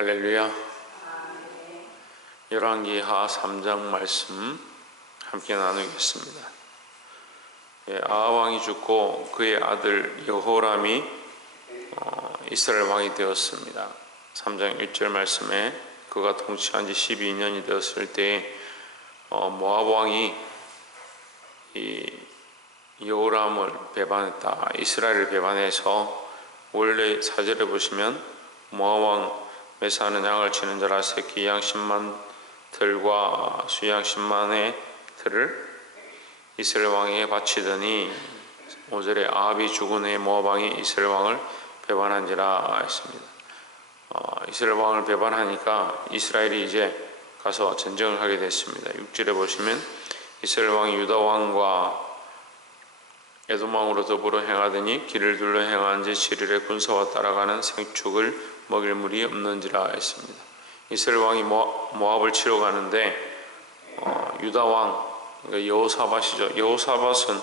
할렐루야. 열왕기하 3장 말씀 함께 나누겠습니다. 아합 왕이 죽고 그의 아들 여호람이 이스라엘 왕이 되었습니다. 3장 1절 말씀에 그가 통치한 지 12년이 되었을 때 모압 왕이 이 여호람을 배반했다. 이스라엘을 배반해서 원래 사절에 보시면 모압 왕 매사하는 양을 치는 자라 새끼 양 10만 들과 수양 10만의 들을 이스라엘 왕에게 바치더니 5절에 아합이 죽은 후에 모압 왕이 이스라엘 왕을 배반한지라 했습니다. 이스라엘 왕을 배반하니까 이스라엘이 이제 가서 전쟁을 하게 됐습니다. 6절에 보시면 이스라엘 왕이 유다 왕과 에돔 왕으로 더불어 행하더니 길을 둘러 행한 지 7일에 군사와 따라가는 생축을 먹일 물이 없는지라 했습니다. 이스라엘 왕이 모압을 치러 가는데 유다 왕 그러니까 여호사밧이죠. 여호사밧은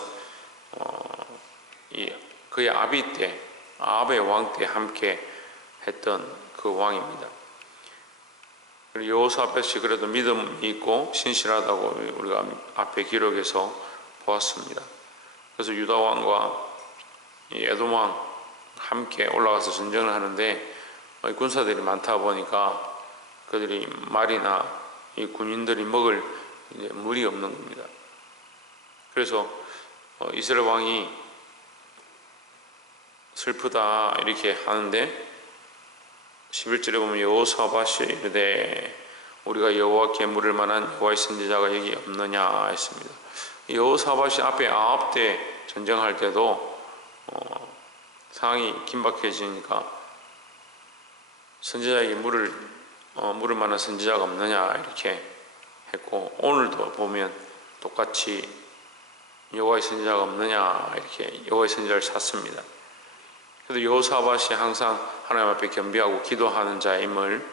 그의 아비 때 아합의 왕 때 함께 했던 그 왕입니다. 그리고 여호사밧이 그래도 믿음이 있고 신실하다고 우리가 앞에 기록에서 보았습니다. 그래서 유다 왕과 에돔 왕 함께 올라가서 전쟁을 하는데 군사들이 많다 보니까 그들이 말이나 이 군인들이 먹을 이제 물이 없는 겁니다. 그래서 이스라엘 왕이 슬프다 이렇게 하는데 11절에 보면 여호사밧이 이르되 우리가 여호와께 물을 만한 여호와의 선지자가 여기 없느냐 했습니다. 여호사밧이 앞에 아합 때 전쟁할 때도 상황이 긴박해지니까 선지자에게 물을 만한 선지자가 없느냐 이렇게 했고, 오늘도 보면 똑같이 여호와의 선지자가 없느냐 이렇게 여호와의 선지자를 찾습니다. 그래도 여호사밧이 항상 하나님 앞에 겸비하고 기도하는 자임을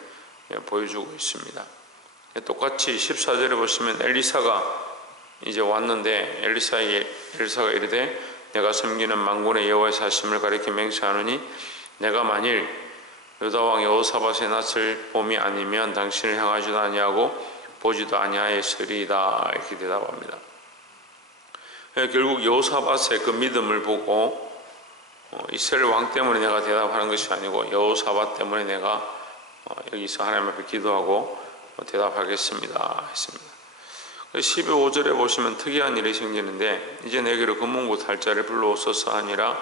보여주고 있습니다. 똑같이 14절에 보시면 엘리사가 이제 왔는데 엘리사가 이르되 내가 섬기는 만군의 여호와의 사심을 가리켜 맹세하노니 내가 만일 유다 왕 여호사밧의 낯을 봄이 아니면 당신을 향하지도 아니하고 보지도 아니하였으리이다 이렇게 대답합니다. 결국 여호사밧의 그 믿음을 보고 이스라엘 왕 때문에 내가 대답하는 것이 아니고 여호사밧 때문에 내가 여기서 하나님 앞에 기도하고 대답하겠습니다 했습니다. 12절에 보시면 특이한 일이 생기는데 이제 내게로 금문고 탈 자를 불러오소서 하니라.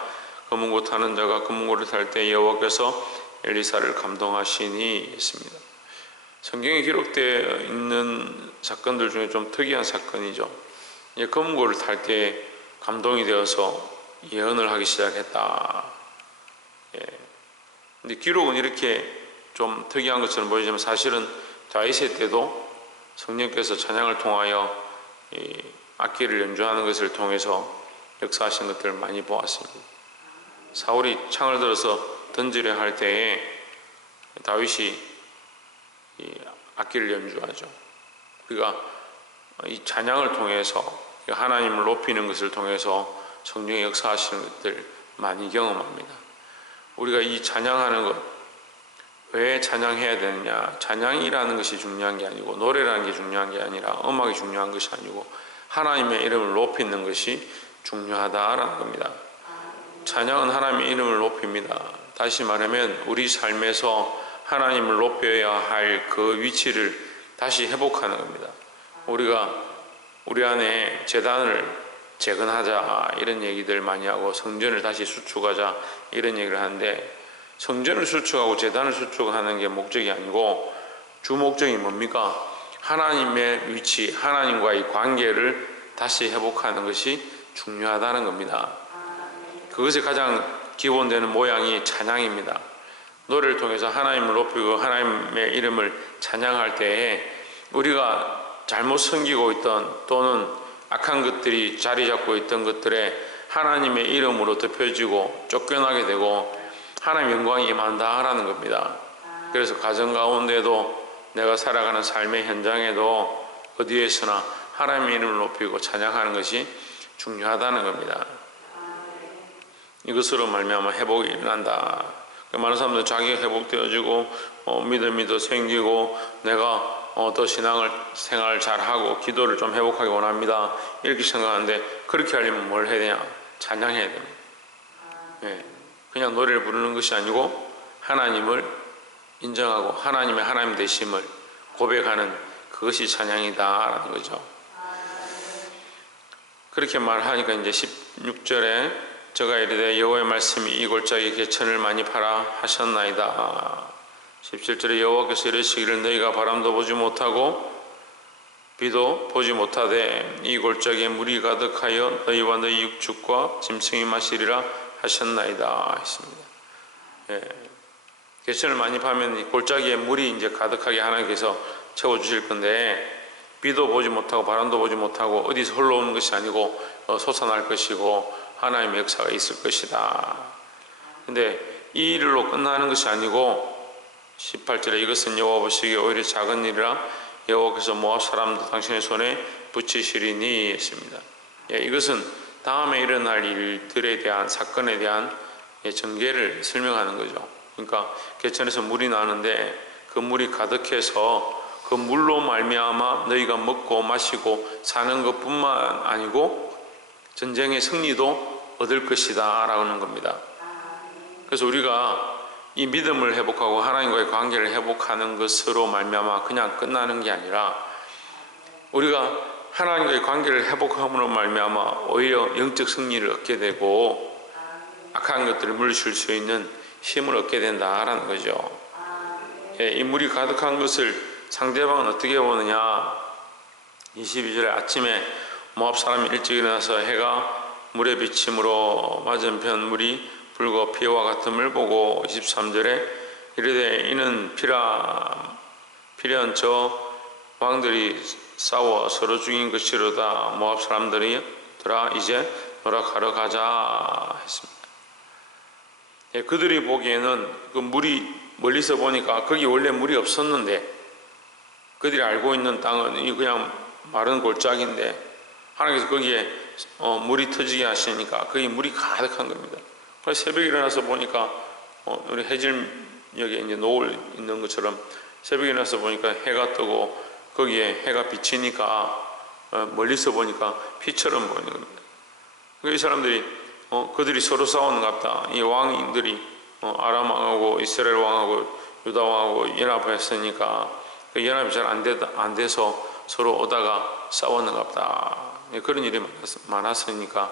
금문고 타는 자가 금문고를 탈 때 여호와께서 엘리사를 감동하시니 했습니다. 성경에 기록되어 있는 사건들 중에 좀 특이한 사건이죠. 금문고를 탈 때 감동이 되어서 예언을 하기 시작했다. 근데 기록은 이렇게 좀 특이한 것처럼 보이지만 사실은 다윗의 때도 성령께서 찬양을 통하여 이 악기를 연주하는 것을 통해서 역사하신 것들을 많이 보았습니다. 사울이 창을 들어서 던지려 할 때에 다윗이 이 악기를 연주하죠. 우리가 이 찬양을 통해서 하나님을 높이는 것을 통해서 성령의 역사하시는 것들 많이 경험합니다. 우리가 이 찬양하는 것 왜 찬양해야 되느냐? 찬양이라는 것이 중요한 게 아니고 노래라는 게 중요한 게 아니라 음악이 중요한 것이 아니고 하나님의 이름을 높이는 것이 중요하다라는 겁니다. 찬양은 하나님의 이름을 높입니다. 다시 말하면 우리 삶에서 하나님을 높여야 할 그 위치를 다시 회복하는 겁니다. 우리가 우리 안에 제단을 재건하자 이런 얘기들 많이 하고 성전을 다시 수축하자 이런 얘기를 하는데 성전을 수축하고 제단을 수축하는 게 목적이 아니고 주 목적이 뭡니까? 하나님의 위치, 하나님과의 관계를 다시 회복하는 것이 중요하다는 겁니다. 그것이 가장 기본되는 모양이 찬양입니다. 노래를 통해서 하나님을 높이고 하나님의 이름을 찬양할 때에 우리가 잘못 섬기고 있던 또는 악한 것들이 자리 잡고 있던 것들에 하나님의 이름으로 덮여지고 쫓겨나게 되고 하나님의 영광이 임한다라는 겁니다. 그래서 가정 가운데도 내가 살아가는 삶의 현장에도 어디에서나 하나님의 이름을 높이고 찬양하는 것이 중요하다는 겁니다. 이것으로 말미암아 회복이 일어난다. 많은 사람들 자기가 회복되어지고 믿음이 더 생기고 내가 더 신앙을 생활을 잘하고 기도를 좀 회복하기 원합니다. 이렇게 생각하는데 그렇게 하려면 뭘 해야 되냐? 찬양해야 됩니다. 예, 그냥 노래를 부르는 것이 아니고 하나님을 인정하고 하나님의 하나님 되심을 고백하는 그것이 찬양이다라는 거죠. 그렇게 말하니까 이제 16절에 저가 이르되 여호와의 말씀이 이 골짜기에 개천을 많이 파라 하셨나이다. 17절에 여호와께서 이르시기를 너희가 바람도 보지 못하고 비도 보지 못하되 이 골짜기에 물이 가득하여 너희와 너희 육축과 짐승이 마시리라 하셨나이다 했습니다. 예. 개천을 많이 파면 이 골짜기에 물이 이제 가득하게 하나님께서 채워주실 건데 비도 보지 못하고 바람도 보지 못하고 어디서 흘러오는 것이 아니고 솟아날 것이고 하나님의 역사가 있을 것이다. 근데 이 일로 끝나는 것이 아니고 18절에 이것은 여호와 보시기에 오히려 작은 일이라 여호와께서 모압 사람도 당신의 손에 붙이시리니 했습니다. 예, 이것은 다음에 일어날 일들에 대한 사건에 대한 전개를 설명하는 거죠. 그러니까 개천에서 물이 나는데 그 물이 가득해서 그 물로 말미암아 너희가 먹고 마시고 사는 것뿐만 아니고 전쟁의 승리도 얻을 것이다 라는 겁니다. 그래서 우리가 이 믿음을 회복하고 하나님과의 관계를 회복하는 것으로 말미암아 그냥 끝나는 게 아니라 우리가 하나님과의 관계를 회복함으로 말미암아 오히려 영적 승리를 얻게 되고 악한 것들을 물리칠 수 있는 힘을 얻게 된다라는 거죠. 이 물이 가득한 것을 상대방은 어떻게 보느냐? 22절에 아침에 모압 사람이 일찍 일어나서 해가 물에 비침으로 맞은편 물이 붉어 피와 같음을 보고 23절에 이르되 이는 피련 저 왕들이 싸워 서로 죽인 것이로다. 모압 사람들이 들아 이제 노력하러 가자 했습니다. 예, 그들이 보기에는 그 물이 멀리서 보니까 거기 원래 물이 없었는데 그들이 알고 있는 땅은 그냥 마른 골짜기인데 하나님께서 거기에 물이 터지게 하시니까 거기 물이 가득한 겁니다. 그래서 새벽에 일어나서 보니까 우리 해질녘에 이제 노을 있는 것처럼 새벽에 일어나서 보니까 해가 뜨고 거기에 해가 비치니까 멀리서 보니까 피처럼 보이는 겁니다. 이 사람들이 그들이 서로 싸우는가 보다. 이 왕들이 아람 왕하고 이스라엘 왕하고 유다 왕하고 연합했으니까 그 연합이 잘 안 돼서 서로 오다가 싸웠는가 보다. 그런 일이 많았으니까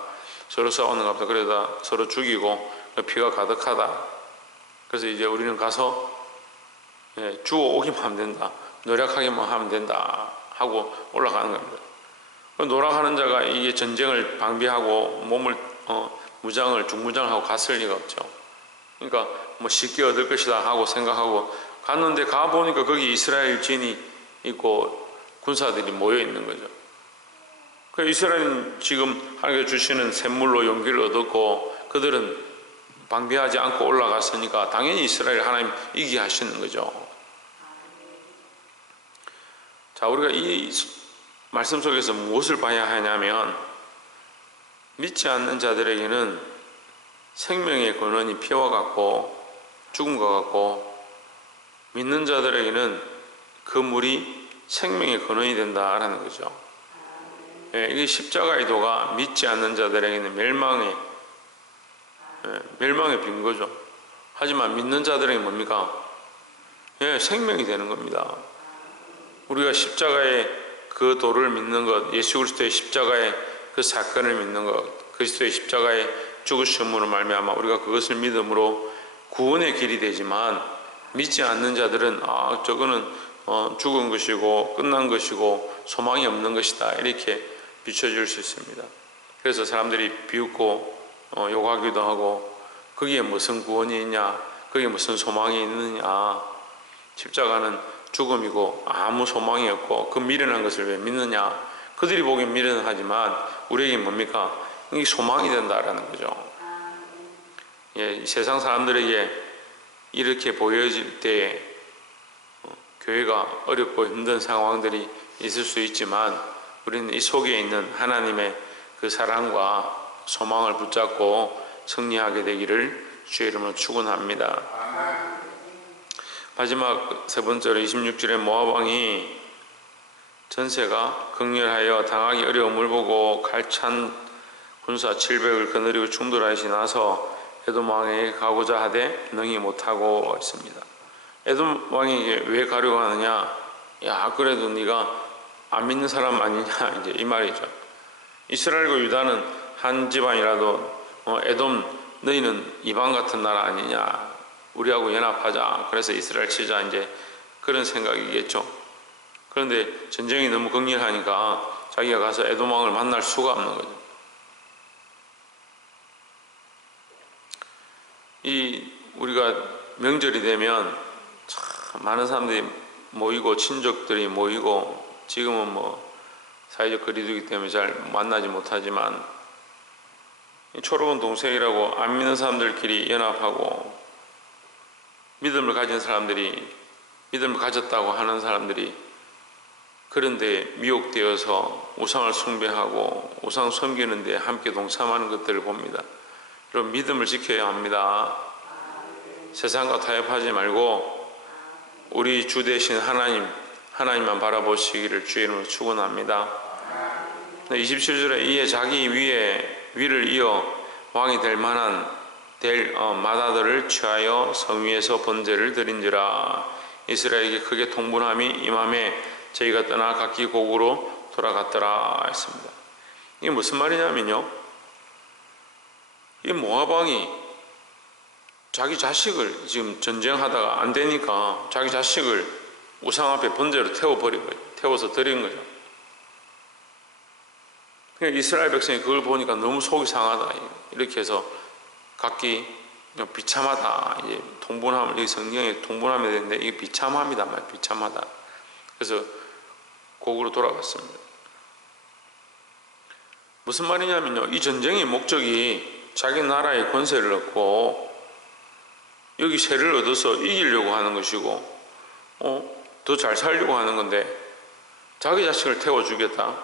서로 싸웠는가 보다. 그러다 서로 죽이고 피가 가득하다. 그래서 이제 우리는 가서 주워 오기만 하면 된다. 노력하기만 하면 된다 하고 올라가는 겁니다. 노력하는 자가 이게 전쟁을 방비하고 몸을 중무장하고 갔을 리가 없죠. 그러니까 뭐 쉽게 얻을 것이다 하고 생각하고 갔는데 가보니까 거기 이스라엘 진이 있고 군사들이 모여 있는 거죠. 그 이스라엘은 지금 하나님께서 주시는 샘물로 용기를 얻었고 그들은 방비하지 않고 올라갔으니까 당연히 이스라엘 하나님 이기게 하시는 거죠. 자, 우리가 이 말씀 속에서 무엇을 봐야 하냐면 믿지 않는 자들에게는 생명의 근원이 피와 같고 죽음과 같고 믿는 자들에게는 그 물이 생명의 근원이 된다라는 거죠. 이게 십자가의 도가 믿지 않는 자들에게는 멸망의 빈 거죠. 하지만 믿는 자들에게 뭡니까? 생명이 되는 겁니다. 우리가 십자가의 그 도를 믿는 것, 예수 그리스도의 십자가의 그 사건을 믿는 것, 그리스도의 십자가의 죽으심으로 말미암아 우리가 그것을 믿음으로 구원의 길이 되지만 믿지 않는 자들은 저거는 죽은 것이고 끝난 것이고 소망이 없는 것이다 이렇게 비춰질 수 있습니다. 그래서 사람들이 비웃고 욕하기도 하고 거기에 무슨 구원이 있냐, 거기에 무슨 소망이 있느냐, 십자가는 죽음이고 아무 소망이 없고 그 미련한 것을 왜 믿느냐. 그들이 보기엔 미련하지만 우리에게 뭡니까? 이게 소망이 된다라는 거죠. 세상 사람들에게 이렇게 보여질 때 교회가 어렵고 힘든 상황들이 있을 수 있지만 우리는 이 속에 있는 하나님의 그 사랑과 소망을 붙잡고 승리하게 되기를 주의 이름으로 축원합니다. 마지막 세 번째로 26절에 모압 왕이 전세가 극렬하여 당하기 어려움을 보고 칼찬 군사 700을 거느리고 충돌하시 나서 에돔 왕에게 가고자 하되 능히 못하고 있습니다. 에돔 왕에게 왜 가려고 하느냐? 야, 그래도 네가 안 믿는 사람 아니냐, 이제 이 말이죠. 이스라엘과 유다는 한 집안이라도 에돔 너희는 이방 같은 나라 아니냐, 우리하고 연합하자, 그래서 이스라엘 치자, 이제 그런 생각이겠죠. 그런데 전쟁이 너무 극렬하니까 자기가 가서 에돔 왕을 만날 수가 없는 거죠. 우리가 명절이 되면 참 많은 사람들이 모이고 친족들이 모이고, 지금은 뭐 사회적 거리두기 때문에 잘 만나지 못하지만 초록은 동생이라고 안 믿는 사람들끼리 연합하고, 믿음을 가진 사람들이, 믿음을 가졌다고 하는 사람들이 그런데 미혹되어서 우상을 숭배하고 우상 섬기는데 함께 동참하는 것들을 봅니다. 여러분, 믿음을 지켜야 합니다. 세상과 타협하지 말고 우리 주 되신 하나님만 바라보시기를 주의 이름으로 축원합니다. 27절에 이에 자기 위를 이어 왕이 될 만한 마다들을 취하여 성 위에서 번제를 드린지라. 이스라엘에게 크게 통분함이 임함에 저희가 떠나 각기 고국으로 돌아갔더라 했습니다. 이게 무슨 말이냐면요, 이 모압 왕이 자기 자식을 지금 전쟁하다가 안 되니까 자기 자식을 우상 앞에 번제로 태워버린 거예요. 태워서 드린 거죠. 그러니까 이스라엘 백성이 그걸 보니까 너무 속이 상하다, 이렇게 해서 각기 비참하다, 이제 통분함을, 여기 성경에 통분함이 되는데 이게 비참합니다, 비참하다. 그래서 고국으로 돌아갔습니다. 무슨 말이냐면요, 이 전쟁의 목적이 자기 나라의 권세를 얻고 여기 세를 얻어서 이기려고 하는 것이고, 더 잘 살려고 하는 건데 자기 자식을 태워주겠다,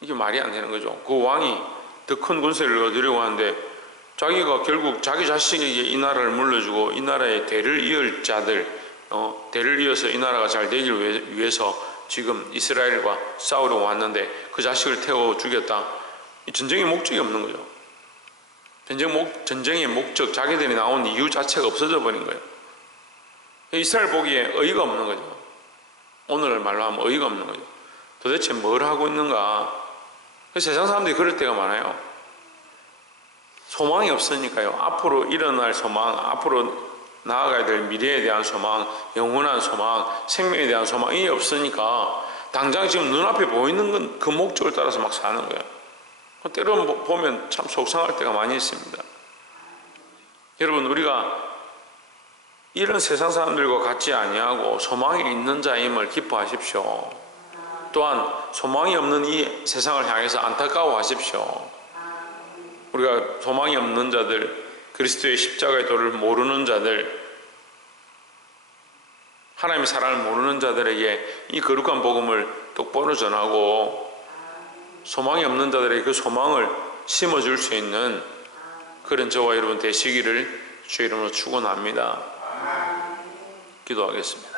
이게 말이 안 되는 거죠. 그 왕이 더 큰 권세를 얻으려고 하는데 자기가 결국 자기 자식에게 이 나라를 물려주고 이 나라의 대를 이을 자들, 대를 이어서 이 나라가 잘 되기를 위해서 지금 이스라엘과 싸우려고 왔는데 그 자식을 태워주겠다, 이 전쟁의 목적이 없는 거죠. 전쟁의 목적, 자기들이 나온 이유 자체가 없어져 버린 거예요. 이스라엘 보기에 어이가 없는 거죠. 오늘 말로 하면 어이가 없는 거죠. 도대체 뭘 하고 있는가. 세상 사람들이 그럴 때가 많아요. 소망이 없으니까요. 앞으로 일어날 소망, 앞으로 나아가야 될 미래에 대한 소망, 영원한 소망, 생명에 대한 소망이 없으니까 당장 지금 눈앞에 보이는 건 그 목적을 따라서 막 사는 거예요. 때로 보면 참 속상할 때가 많이 있습니다. 여러분, 우리가 이런 세상 사람들과 같지 아니하고 소망이 있는 자임을 기뻐하십시오. 또한 소망이 없는 이 세상을 향해서 안타까워하십시오. 우리가 소망이 없는 자들, 그리스도의 십자가의 도를 모르는 자들, 하나님의 사랑을 모르는 자들에게 이 거룩한 복음을 똑바로 전하고 소망이 없는 자들에게 그 소망을 심어줄 수 있는 그런 저와 여러분 되시기를 주의 이름으로 축원합니다. 기도하겠습니다.